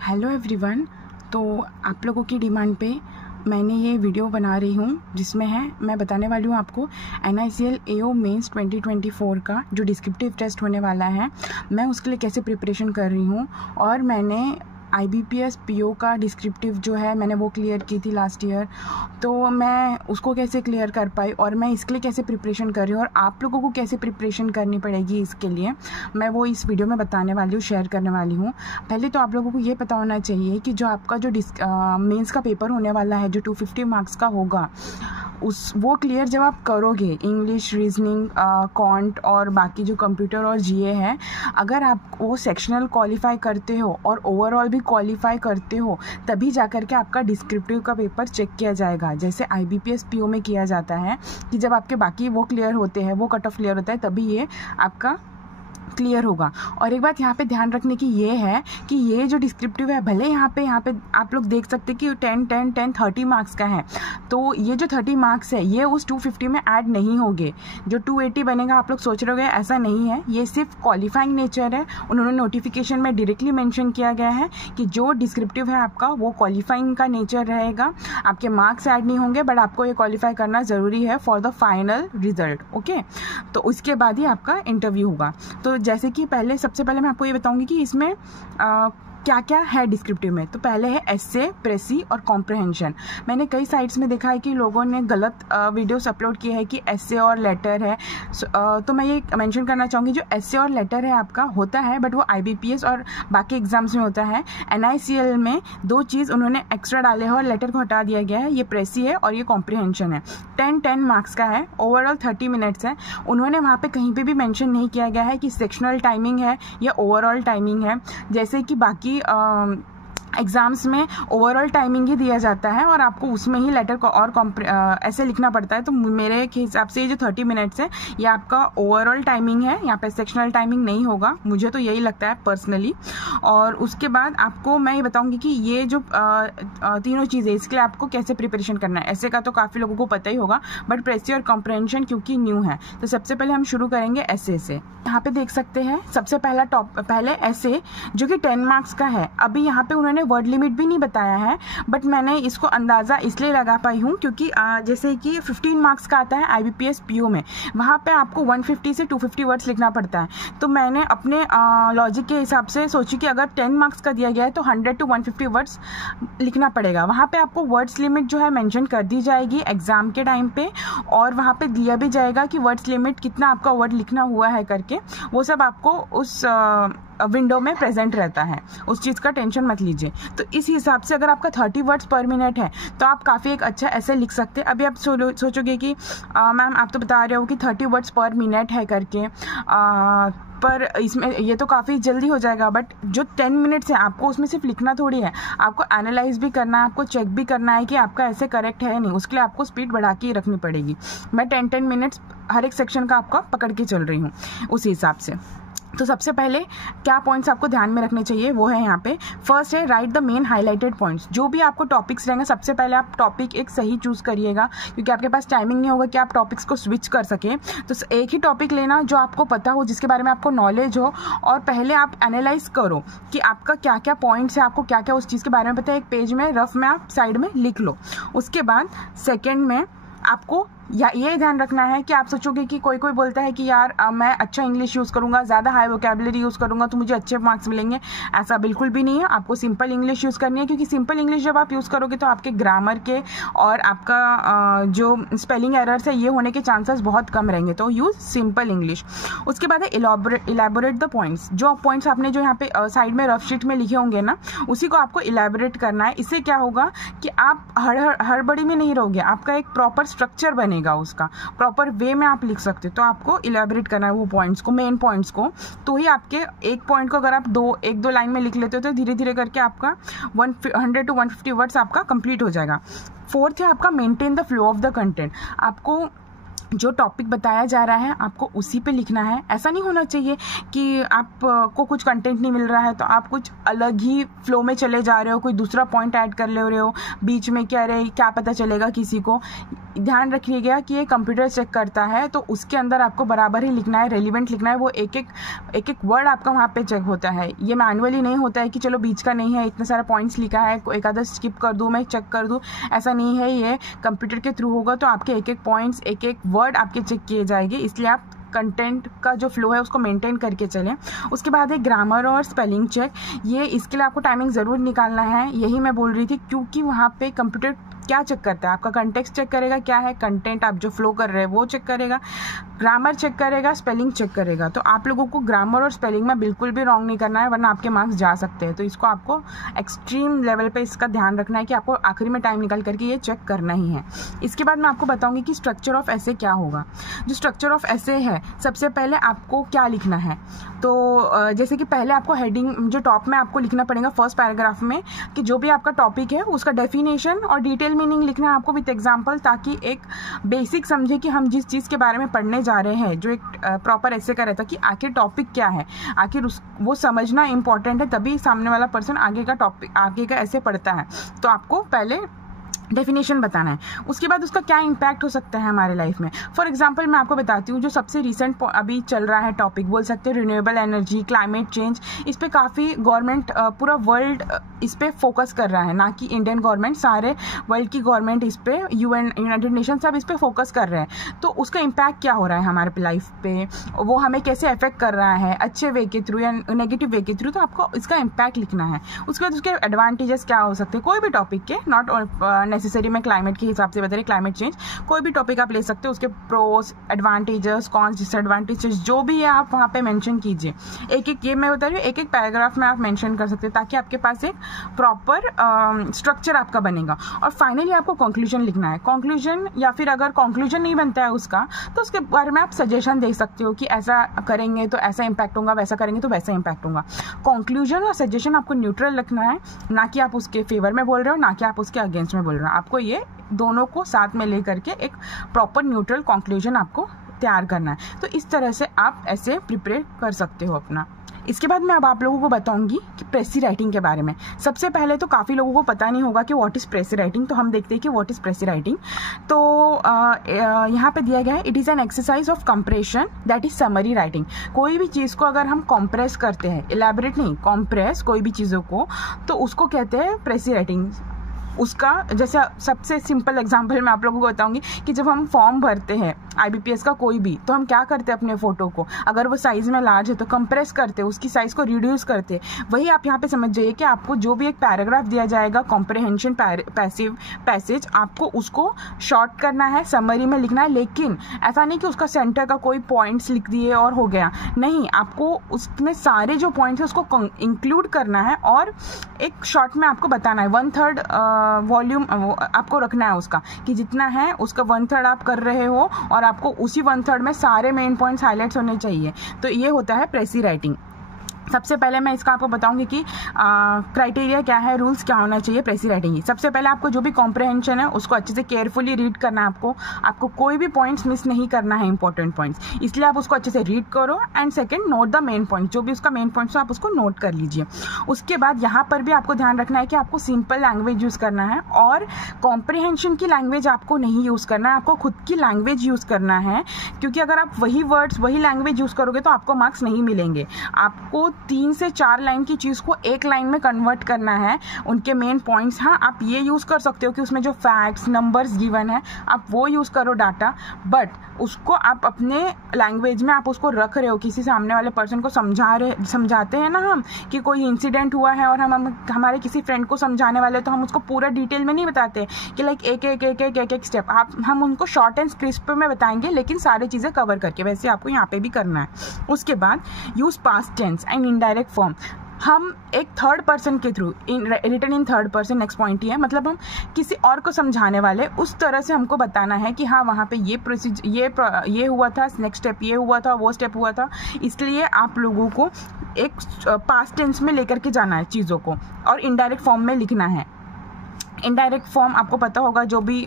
Hello everyone. तो आप लोगों की डिमांड पे मैंने ये वीडियो बना रही हूँ जिसमें मैं बताने वाली हूँ आपको NICL AO मेंस 2024 का जो डिस्क्रिप्टिव टेस्ट होने वाला है, मैं उसके लिए कैसे प्रिपरेशन कर रही हूँ। और मैंने IBPS PO का डिस्क्रिप्टिव जो है मैंने वो क्लियर की थी लास्ट ईयर, तो मैं उसको कैसे क्लियर कर पाई और मैं इसके लिए कैसे प्रिपरेशन कर रही हूँ और आप लोगों को कैसे प्रिपरेशन करनी पड़ेगी इसके लिए मैं वो इस वीडियो में बताने वाली हूँ, शेयर करने वाली हूँ। पहले तो आप लोगों को ये पता होना चाहिए कि जो आपका जो मेंस का पेपर होने वाला है जो 250 मार्क्स का होगा, वो क्लियर जब आप करोगे, इंग्लिश, रीजनिंग, कॉन्ट और बाकी जो कंप्यूटर और GA है, अगर आप वो सेक्शनल क्वालिफाई करते हो और ओवरऑल भी क्वालिफाई करते हो, तभी जाकर के आपका डिस्क्रिप्टिव का पेपर चेक किया जाएगा। जैसे IBPS PO में किया जाता है कि जब आपके बाकी वो क्लियर होते हैं, वो कट ऑफ क्लियर होता है, तभी ये आपका क्लियर होगा। और एक बात यहाँ पे ध्यान रखने की ये है कि ये जो डिस्क्रिप्टिव है, भले यहाँ पे आप लोग देख सकते हैं कि 10 30 मार्क्स का है, तो ये जो 30 मार्क्स है ये उस 250 में ऐड नहीं होंगे। जो 280 बनेगा आप लोग सोच रहे होंगे, ऐसा नहीं है। ये सिर्फ क्वालिफाइंग नेचर है। उन्होंने नोटिफिकेशन में डायरेक्टली मेंशन किया गया है कि जो डिस्क्रिप्टिव है आपका वो क्वालिफाइंग का नेचर रहेगा, आपके मार्क्स ऐड नहीं होंगे, बट आपको ये क्वालिफाई करना ज़रूरी है for the final result. Okay, तो उसके बाद ही आपका इंटरव्यू होगा। तो जैसे कि सबसे पहले मैं आपको ये बताऊंगी कि इसमें क्या क्या है डिस्क्रिप्टिव में। तो पहले है एसे, प्रेसी और कॉम्प्रहेंशन। मैंने कई साइट्स में देखा है कि लोगों ने गलत वीडियोस अपलोड किए हैं कि एसे और लेटर है। तो मैं ये मेंशन करना चाहूँगी, जो एसे और लेटर है आपका होता है, बट वो IBPS और बाकी एग्जाम्स में होता है। NICL में दो चीज़ उन्होंने एक्स्ट्रा डाले हैं और लेटर को हटा दिया गया है। ये प्रेसी है और ये कॉम्प्रहेंशन है। 10 मार्क्स का है, ओवरऑल 30 मिनट्स है। उन्होंने वहाँ पे कहीं पे भी मेंशन नहीं किया गया है कि सेक्शनल टाइमिंग है या ओवरऑल टाइमिंग है। जैसे कि बाकी एग्ज़ाम्स में ओवरऑल टाइमिंग ही दिया जाता है और आपको उसमें ही लेटर को और ऐसे लिखना पड़ता है। तो मेरे हिसाब से ये जो 30 मिनट्स है ये आपका ओवरऑल टाइमिंग है, यहाँ पे सेक्शनल टाइमिंग नहीं होगा, मुझे तो यही लगता है पर्सनली। और उसके बाद आपको मैं ये बताऊंगी कि ये जो तीनों चीज़ें, इसके लिए आपको कैसे प्रिपरेशन करना है। ऐसे का तो काफ़ी लोगों को पता ही होगा, बट प्रेसी और कॉम्प्रहेंशन क्योंकि न्यू है, तो सबसे पहले हम शुरू करेंगे ऐसे से। यहाँ पे देख सकते हैं सबसे पहले ऐसे जो कि 10 मार्क्स का है। अभी यहाँ पे उन्होंने वर्ड लिमिट भी नहीं बताया है, बट मैंने इसको अंदाज़ा इसलिए लगा पाई हूँ क्योंकि जैसे कि 15 मार्क्स का आता है IBPS PO में, वहाँ पे आपको 150 से 250 वर्ड्स लिखना पड़ता है। तो मैंने अपने लॉजिक के हिसाब से सोची कि अगर 10 मार्क्स का दिया गया है तो 100 to 150 वर्ड्स लिखना पड़ेगा। वहाँ पे आपको वर्ड्स लिमिट जो है मेंशन कर दी जाएगी एग्जाम के टाइम पे, और वहाँ पे दिया भी जाएगा कि वर्ड्स लिमिट कितना आपका वर्ड लिखना हुआ है करके, वो सब आपको उस विंडो में प्रेजेंट रहता है। उस चीज़ का टेंशन मत लीजिए। तो इस हिसाब से अगर आपका 30 वर्ड्स पर मिनट है तो आप काफ़ी एक अच्छा ऐसे लिख सकते हैं। अभी आप सोचोगे कि मैम आप तो बता रहे हो कि 30 वर्ड्स पर मिनट है करके, पर इसमें ये तो काफ़ी जल्दी हो जाएगा, बट जो 10 मिनट्स है आपको उसमें सिर्फ लिखना थोड़ी है, आपको एनालाइज भी करना है, आपको चेक भी करना है कि आपका ऐसे करेक्ट है नहीं। उसके लिए आपको स्पीड बढ़ा के ही रखनी पड़ेगी। मैं 10 मिनट्स हर एक सेक्शन का आपका पकड़ के चल रही हूँ उसी हिसाब से। तो सबसे पहले क्या पॉइंट्स आपको ध्यान में रखने चाहिए वो है यहाँ पे। फर्स्ट है right the main highlighted points. जो भी आपको टॉपिक्स रहेंगे, सबसे पहले आप टॉपिक एक सही चूज़ करिएगा, क्योंकि आपके पास टाइमिंग नहीं होगा कि आप टॉपिक्स को स्विच कर सकें। तो एक ही टॉपिक लेना जो आपको पता हो, जिसके बारे में आपको नॉलेज हो, और पहले आप एनालाइज करो कि आपका क्या क्या पॉइंट्स है, आपको क्या क्या उस चीज़ के बारे में पता है। एक पेज में रफ में आप साइड में लिख लो। उसके बाद सेकेंड में आपको ये ध्यान रखना है कि आप सोचोगे कि कोई बोलता है कि यार मैं अच्छा इंग्लिश यूज़ करूँगा, ज़्यादा हाई वोकैबुलरी यूज़ करूँगा तो मुझे अच्छे मार्क्स मिलेंगे। ऐसा बिल्कुल भी नहीं है। आपको सिंपल इंग्लिश यूज़ करनी है, क्योंकि सिंपल इंग्लिश जब आप यूज़ करोगे तो आपके ग्रामर के और आपका जो स्पेलिंग एरर्स है ये होने के चांसेस बहुत कम रहेंगे। तो यूज़ सिंपल इंग्लिश। उसके बाद है इलेबोरेट द पॉइंट्स। जो पॉइंट्स आपने जो यहाँ पे साइड में रफ शीट में लिखे होंगे ना, उसी को आपको इलेबोरेट करना है। इससे क्या होगा कि आप हड़बड़ी में नहीं रहोगे, आपका एक प्रॉपर स्ट्रक्चर बनेगा, उसका प्रॉपर वे में आप लिख सकते हो। तो आपको इलेबोरेट करना है वो पॉइंट्स को, मेन पॉइंट्स को। तो ही आपके एक पॉइंट को अगर आप एक दो लाइन में लिख लेते हो तो धीरे धीरे करके आपका 100 to 150 वर्ड्स आपका कंप्लीट हो जाएगा। फोर्थ है आपका maintain the flow of the content. आपको जो टॉपिक बताया जा रहा है आपको उसी पे लिखना है। ऐसा नहीं होना चाहिए कि आपको कुछ कंटेंट नहीं मिल रहा है तो आप कुछ अलग ही फ्लो में चले जा रहे हो, कोई दूसरा पॉइंट ऐड कर ले रहे हो बीच में, क्या पता चलेगा किसी को। ध्यान रखिएगा कि ये कंप्यूटर चेक करता है तो उसके अंदर आपको बराबर ही लिखना है, रेलिवेंट लिखना है। वो एक एक वर्ड आपका वहाँ पे चेक होता है, ये मैनुअली नहीं होता है कि चलो बीच का नहीं है, इतने सारे पॉइंट्स लिखा है, एक आधा स्किप कर दूँ, मैं चेक कर दूँ, ऐसा नहीं है। ये कंप्यूटर के थ्रू होगा तो आपके एक एक पॉइंट्स, एक एक वर्ड आपके चेक किए जाएंगे, इसलिए आप कंटेंट का जो फ्लो है उसको मेंटेन करके चलें। उसके बाद है ग्रामर और स्पेलिंग चेक। ये इसके लिए आपको टाइमिंग ज़रूर निकालना है, यही मैं बोल रही थी, क्योंकि वहाँ पे कंप्यूटर क्या चेक करता है, आपका कंटेक्स्ट चेक करेगा, क्या है कंटेंट आप जो फ्लो कर रहे हैं वो चेक करेगा, ग्रामर चेक करेगा, स्पेलिंग चेक करेगा। तो आप लोगों को ग्रामर और स्पेलिंग में बिल्कुल भी रॉन्ग नहीं करना है, वरना आपके मार्क्स जा सकते हैं। तो इसको आपको एक्सट्रीम लेवल पे इसका ध्यान रखना है कि आपको आखिरी में टाइम निकाल करके ये चेक करना ही है। इसके बाद मैं आपको बताऊंगी कि स्ट्रक्चर ऑफ एसे क्या होगा। जो स्ट्रक्चर ऑफ एसे है, सबसे पहले आपको क्या लिखना है, तो जैसे कि पहले आपको हेडिंग जो टॉप में आपको लिखना पड़ेगा फर्स्ट पैराग्राफ में कि जो भी आपका टॉपिक है उसका डेफिनेशन और डिटेल मीनिंग लिखना है आपको विद एग्जांपल, ताकि एक बेसिक समझे कि हम जिस चीज़ के बारे में पढ़ने जा रहे हैं, जो एक प्रॉपर ऐसे का रहता कि आखिर टॉपिक क्या है, आखिर वो समझना इंपॉर्टेंट है, तभी सामने वाला पर्सन आगे का ऐसे पढ़ता है। तो आपको पहले डेफिनेशन बताना है, उसके बाद उसका क्या इम्पैक्ट हो सकता है हमारे लाइफ में। फॉर एग्जांपल मैं आपको बताती हूँ, जो सबसे रिसेंट अभी चल रहा है टॉपिक बोल सकते हैं, रिन्यूएबल एनर्जी, क्लाइमेट चेंज। इस पे काफ़ी गवर्नमेंट, पूरा वर्ल्ड इस पे फोकस कर रहा है, ना कि इंडियन गवर्नमेंट, सारे वर्ल्ड की गवर्नमेंट इस पे, UN, यूनाइटेड नेशन सब इस पे फोकस कर रहे हैं। तो उसका इम्पैक्ट क्या हो रहा है हमारे लाइफ पे, वो हमें कैसे अफेक्ट कर रहा है, अच्छे वे के थ्रू या नेगेटिव वे के थ्रू, तो आपको इसका इम्पैक्ट लिखना है। उसके बाद उसके एडवांटेजेस क्या हो सकते हैं, कोई भी टॉपिक के, नॉट नेसेसरी में क्लाइमेट के हिसाब से बता रहे, क्लाइमेट चेंज, कोई भी टॉपिक आप ले सकते हो, उसके प्रोस, एडवांटेजेस, कॉन्स, डिसएडवांटेजेस जो भी है आप वहाँ पे मेंशन कीजिए। एक ये मैं बता रही हूँ, एक पैराग्राफ में आप मेंशन कर सकते हैं, ताकि आपके पास एक प्रॉपर स्ट्रक्चर आपका बनेगा। और फाइनली आपको कंक्लूजन लिखना है। कंक्लूजन, या फिर अगर कंक्लूजन नहीं बनता है उसका, तो उसके बारे में आप सजेशन दे सकते हो कि ऐसा करेंगे तो ऐसा इम्पैक्ट होगा, वैसा करेंगे तो वैसा इम्पैक्ट होगा। कंक्लूजन और सजेशन आपको न्यूट्रल रखना है, ना कि आप उसके फेवर में बोल रहे हो, ना कि आप उसके अगेंस्ट में बोल रहे हो। आपको ये दोनों को साथ में लेकर के एक प्रॉपर न्यूट्रल कंक्लूजन आपको तैयार करना है। तो इस तरह से आप ऐसे प्रिपेयर कर सकते हो अपना। इसके बाद मैं अब आप लोगों को बताऊंगी कि प्रेसी राइटिंग के बारे में। सबसे पहले तो काफ़ी लोगों को पता नहीं होगा कि व्हाट इज़ प्रेसी राइटिंग, तो हम देखते हैं कि व्हाट इज़ प्रेसी राइटिंग। तो यहाँ पे दिया गया है, it is an exercise of compression that is summary writing. कोई भी चीज़ को अगर हम कॉम्प्रेस करते हैं, इलेबोरेट नहीं, कॉम्प्रेस कोई भी चीज़ों को, तो उसको कहते हैं प्रेसी राइटिंग। उसका जैसे सबसे सिंपल एग्जांपल मैं आप लोगों को बताऊंगी कि जब हम फॉर्म भरते हैं IBPS का कोई भी, तो हम क्या करते हैं, अपने फ़ोटो को अगर वो साइज़ में लार्ज है तो कंप्रेस करते हैं, उसकी साइज़ को रिड्यूस करते हैं। वही आप यहाँ पे समझ जाइए कि आपको जो भी एक पैराग्राफ दिया जाएगा, कॉम्प्रहेंशन पैसेज, आपको उसको शॉर्ट करना है, समरी में लिखना है। लेकिन ऐसा नहीं कि उसका सेंटर का कोई पॉइंट्स लिख दिए और हो गया, नहीं, आपको उसमें सारे जो पॉइंट्स है उसको इंक्लूड करना है और एक शॉर्ट में आपको बताना है। 1/3 वॉल्यूम आपको रखना है उसका, कि जितना है उसका 1/3 आप कर रहे हो और आपको उसी 1/3 में सारे मेन पॉइंट्स हाईलाइट्स होने चाहिए। तो ये होता है प्रेसी राइटिंग। सबसे पहले मैं इसका आपको बताऊंगी कि क्राइटेरिया क्या है, रूल्स क्या होना चाहिए प्रेसी राइटिंग की। सबसे पहले आपको जो भी कॉम्प्रहेंशन है उसको अच्छे से केयरफुली रीड करना है। आपको कोई भी पॉइंट्स मिस नहीं करना है, इंपॉर्टेंट पॉइंट्स, इसलिए आप उसको अच्छे से रीड करो। And second, note the main point, जो भी उसका मेन पॉइंट्स हो आप उसको नोट कर लीजिए। उसके बाद यहाँ पर भी आपको ध्यान रखना है कि आपको सिंपल लैंग्वेज यूज़ करना है और कॉम्प्रहेंशन की लैंग्वेज आपको नहीं यूज़ करना है, आपको खुद की लैंग्वेज यूज़ करना है। क्योंकि अगर आप वही वर्ड्स, वही लैंग्वेज यूज़ करोगे तो आपको मार्क्स नहीं मिलेंगे। आपको 3 से 4 लाइन की चीज़ को एक लाइन में कन्वर्ट करना है, उनके मेन पॉइंट्स। हाँ, आप ये यूज़ कर सकते हो कि उसमें जो फैक्ट्स, नंबर्स गिवन है आप वो यूज़ करो डाटा, बट उसको आप अपने लैंग्वेज में आप उसको रख रहे हो। किसी सामने वाले पर्सन को समझाते हैं ना हम कि कोई इंसिडेंट हुआ है और हम हमारे किसी फ्रेंड को समझाने वाले, तो हम उसको पूरा डिटेल में नहीं बताते कि लाइक एक स्टेप, हम उनको शॉर्ट एंड क्रिस्प में बताएंगे, लेकिन सारी चीज़ें कवर करके। वैसे आपको यहाँ पे भी करना है। उसके बाद use past tense and indirect form. हम एक थर्ड पर्सन के through, written in third person, next point ही है, मतलब हम किसी और को समझाने वाले, उस तरह से हमको बताना है कि हाँ वहाँ पे ये प्रोसीजर, ये हुआ था, नेक्स्ट स्टेप ये हुआ था, वो स्टेप हुआ था। इसलिए आप लोगों को एक पास्ट टेंस में लेकर के जाना है चीज़ों को और इनडायरेक्ट फॉर्म में लिखना है। इनडायरेक्ट फॉर्म आपको पता होगा, जो भी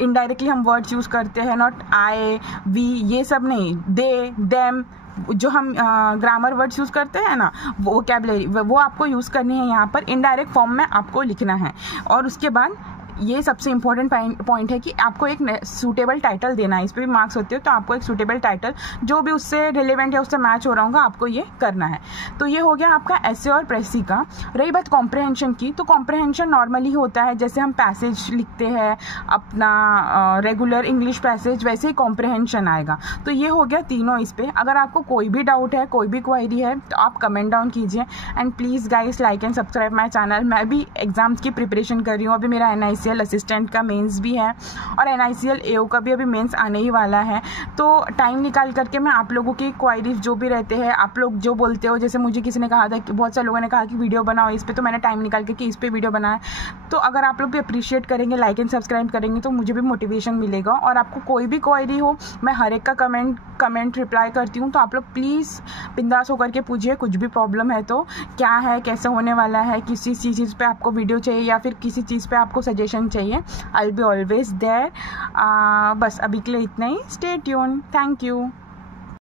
इनडायरेक्टली हम वर्ड्स यूज़ करते हैं, नॉट आई वी, ये सब नहीं, दे देम, जो हम ग्रामर वर्ड्स यूज़ करते हैं ना, वो वोकैबुलरी, वो आपको यूज़ करनी है यहाँ पर, इनडायरेक्ट फॉर्म में आपको लिखना है। और उसके बाद ये सबसे इंपॉर्टेंट पॉइंट है कि आपको एक सूटेबल टाइटल देना है। इस पर भी मार्क्स होते हैं, तो आपको एक सूटेबल टाइटल जो भी उससे रिलेवेंट या उससे मैच हो रहा होगा आपको ये करना है। तो ये हो गया आपका एसे और प्रेसी का। रही बात कॉम्प्रहेंशन की, तो कॉम्प्रहेंशन नॉर्मली होता है जैसे हम पैसेज लिखते हैं अपना रेगुलर इंग्लिश पैसेज, वैसे ही कॉम्प्रहेंशन आएगा। तो ये हो गया तीनों इस पर। अगर आपको कोई भी डाउट है, कोई भी क्वेरी है, तो आप कमेंट डाउन कीजिए। And please guys like and subscribe my channel. मैं भी एग्जाम्स की प्रिपरेशन कर रही हूँ, अभी मेरा NICL असिस्टेंट का मेंस भी है और NICL AO का भी अभी मेंस आने ही वाला है। तो टाइम निकाल करके मैं आप लोगों की क्वायरीज जो भी रहते हैं, आप लोग जो बोलते हो, जैसे मुझे किसी ने कहा था कि बहुत सारे लोगों ने कहा कि वीडियो बनाओ इस पे, तो मैंने टाइम निकाल के कि इस पे वीडियो बनाया। तो अगर आप लोग भी अप्रिशिएट करेंगे, लाइक एंड सब्सक्राइब करेंगे, तो मुझे भी मोटिवेशन मिलेगा। और आपको कोई भी क्वायरी हो, मैं हर एक का कमेंट रिप्लाई करती हूँ। तो आप लोग प्लीज़ बिंदास होकर के पूछिए, कुछ भी प्रॉब्लम है तो, क्या है, कैसे होने वाला है, किसी चीज़ पे आपको वीडियो चाहिए या फिर किसी चीज़ पे आपको सजेशन चाहिए, I will be always there. बस अभी के लिए इतना ही। Stay tune. Thank you.